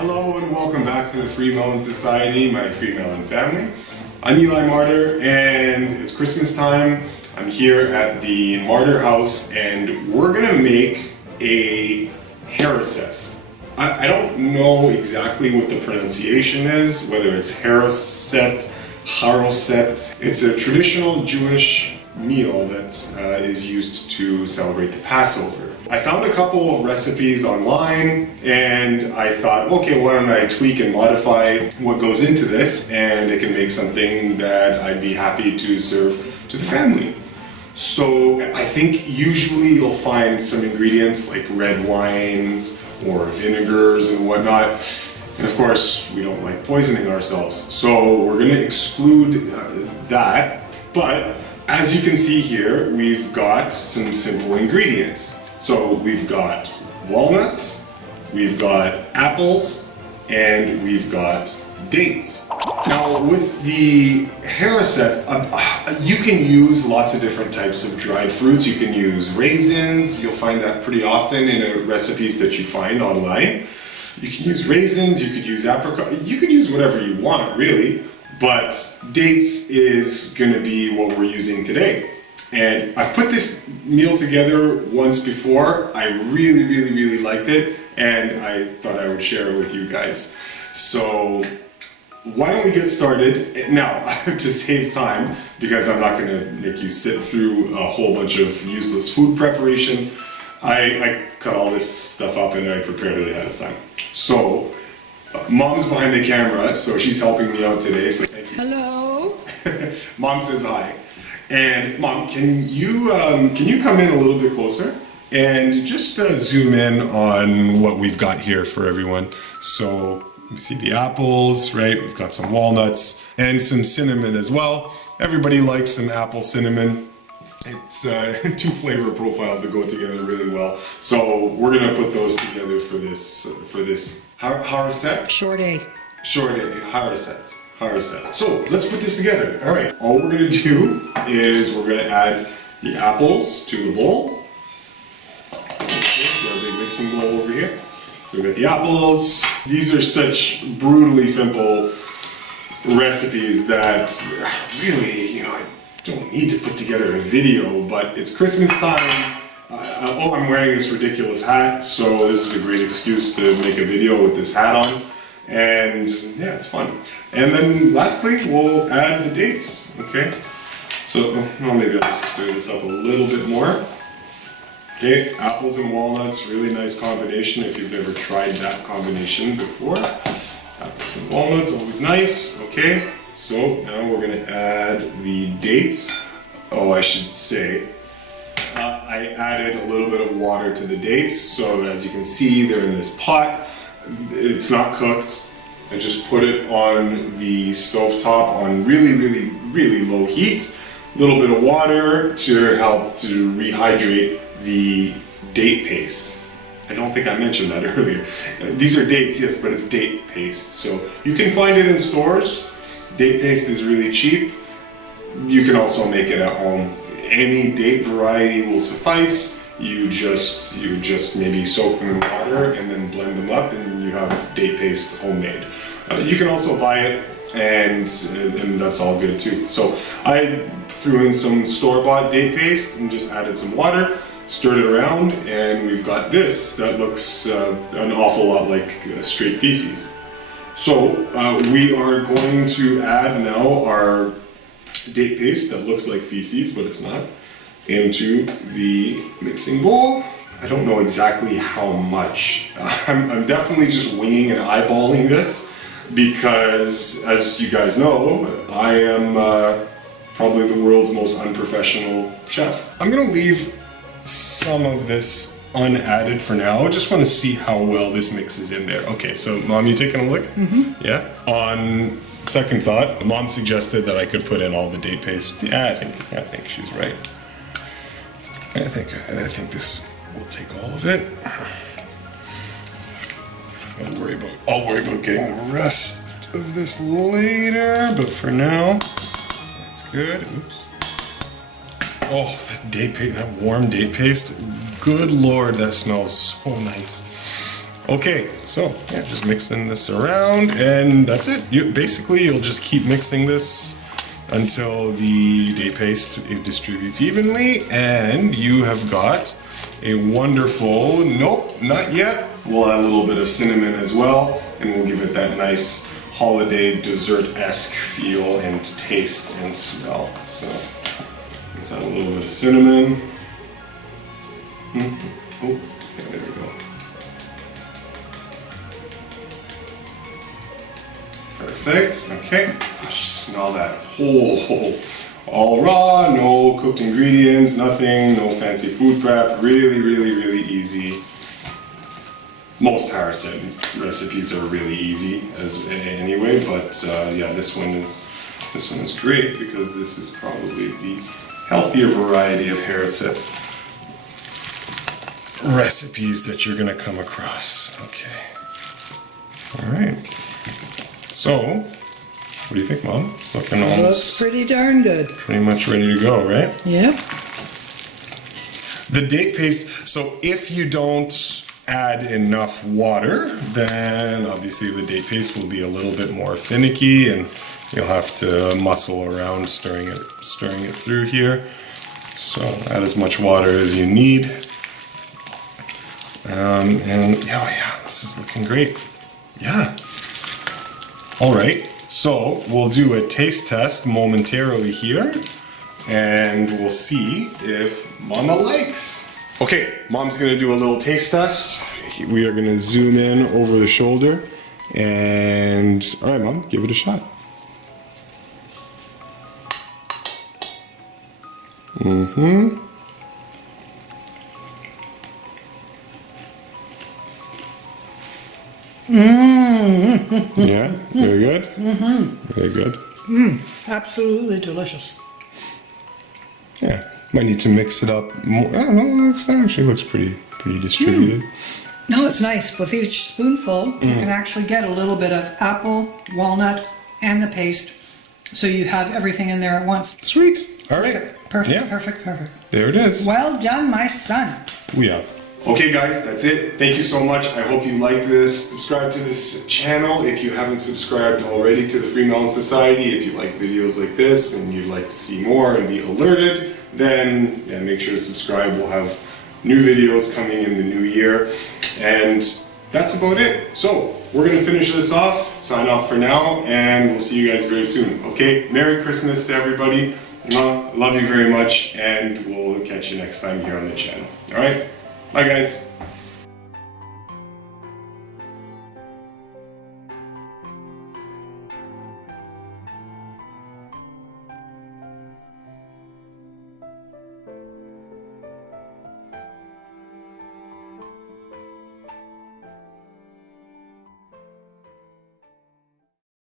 Hello and welcome back to the FreeMelon Society, my FreeMelon family. I'm Eli Martyr and it's Christmas time. I'm here at the Martyr house and we're gonna make a charoset. I don't know exactly what the pronunciation is, whether it's charoset. It's a traditional Jewish meal that is used to celebrate the Passover. I found a couple of recipes online and I thought, okay, why don't I tweak and modify what goes into this and it can make something that I'd be happy to serve to the family. So I think usually you'll find some ingredients like red wines or vinegars and whatnot. And of course, we don't like poisoning ourselves. So we're gonna exclude that. But as you can see here, we've got some simple ingredients. So we've got walnuts, we've got apples, and we've got dates. Now with the charoset, you can use lots of different types of dried fruits. You can use raisins. You'll find that pretty often in recipes that you find online. You can use raisins, you could use apricot, you could use whatever you want really, but dates is gonna be what we're using today. And I've put this meal together once before. I really liked it and I thought I would share it with you guys. So why don't we get started now to save time, because I'm not gonna make you sit through a whole bunch of useless food preparation. I cut all this stuff up and I prepared it ahead of time. So Mom's behind the camera, so she's helping me out today, so thank you. Hello. Mom says hi. And Mom, can you come in a little bit closer and just zoom in on what we've got here for everyone. So you see the apples, right? We've got some walnuts and some cinnamon as well. Everybody likes some apple cinnamon. It's two flavor profiles that go together really well. So we're gonna put those together for this charoset. Short A. Charoset. So let's put this together. All right, all we're gonna do is we're gonna add the apples to the bowl. Okay, got a big mixing bowl over here. So we got the apples. These are such brutally simple recipes that really, I don't need to put together a video, but it's Christmas time. Oh, I'm wearing this ridiculous hat, so this is a great excuse to make a video with this hat on. And yeah, it's fun. And then lastly, we'll add the dates, okay? So, well, maybe I'll just stir this up a little bit more. Okay, apples and walnuts, really nice combination if you've never tried that combination before. Apples and walnuts, always nice, okay? So now we're gonna add the dates. Oh, I should say, I added a little bit of water to the dates. So as you can see, they're in this pot. It's not cooked. I just put it on the stovetop on really low heat. A little bit of water to help to rehydrate the date paste. I don't think I mentioned that earlier. These are dates, yes, but it's date paste. So you can find it in stores. Date paste is really cheap. You can also make it at home. Any date variety will suffice. You just maybe soak them in water and then blend them up and you have date paste homemade. You can also buy it and that's all good too. So I threw in some store-bought date paste and just added some water, stirred it around, and we've got this that looks an awful lot like straight feces. So we are going to add now our date paste that looks like feces, but it's not, into the mixing bowl. I don't know exactly how much. I'm definitely just winging and eyeballing this because, as you guys know, I am probably the world's most unprofessional chef. I'm gonna leave some of this unadded for now. I just want to see how well this mixes in there. Okay, so Mom, you taking a look? Mm-hmm. Yeah. On second thought, Mom suggested that I could put in all the date paste. Yeah, I think she's right. I think this will take all of it. I'll worry about getting the rest of this later, but for now, that's good. Oops. Oh, that warm date paste. Good Lord, that smells so nice. Okay, so yeah, just mixing this around, and that's it. You'll just keep mixing this until the date paste distributes evenly, and you have got a wonderful, nope, not yet. We'll add a little bit of cinnamon as well, and we'll give it that nice holiday dessert-esque feel and taste and smell. So let's add a little bit of cinnamon. Oh, yeah, there we go. Perfect. Okay. Just smell that whole, all raw, no cooked ingredients, nothing, no fancy food prep. Really, really, really easy. Most charoset recipes are really easy anyway, but yeah, this one is great because this is probably the healthier variety of charoset recipes that you're gonna come across. Okay. All right. So, what do you think, Mom? It's looking almost... Looks pretty darn good. Pretty much ready to go, right? Yep. The date paste, so if you don't add enough water, then obviously the date paste will be a little bit more finicky and you'll have to muscle around stirring it through here. So add as much water as you need. And oh yeah, this is looking great. Yeah. All right, so we'll do a taste test momentarily here, and we'll see if Mama likes. Okay, Mom's gonna do a little taste test. We are gonna zoom in over the shoulder, and all right, Mom, give it a shot. Mm-hmm. Yeah, very good. Very good. Absolutely delicious. Yeah, might need to mix it up more. I don't know, it actually looks pretty distributed. No, it's nice. With each spoonful, you can actually get a little bit of apple, walnut, and the paste. So you have everything in there at once. Sweet. All right. Perfect, Yeah. perfect. There it is. Well done, my son. We out. Okay guys, that's it. Thank you so much. I hope you like this. Subscribe to this channel if you haven't subscribed already to the FreeMelon Society. If you like videos like this and you'd like to see more and be alerted, then yeah, make sure to subscribe. We'll have new videos coming in the new year. And that's about it. So we're gonna finish this off, sign off for now, and we'll see you guys very soon. Okay, Merry Christmas to everybody. Love you very much, and we'll catch you next time here on the channel. All right? Bye, guys.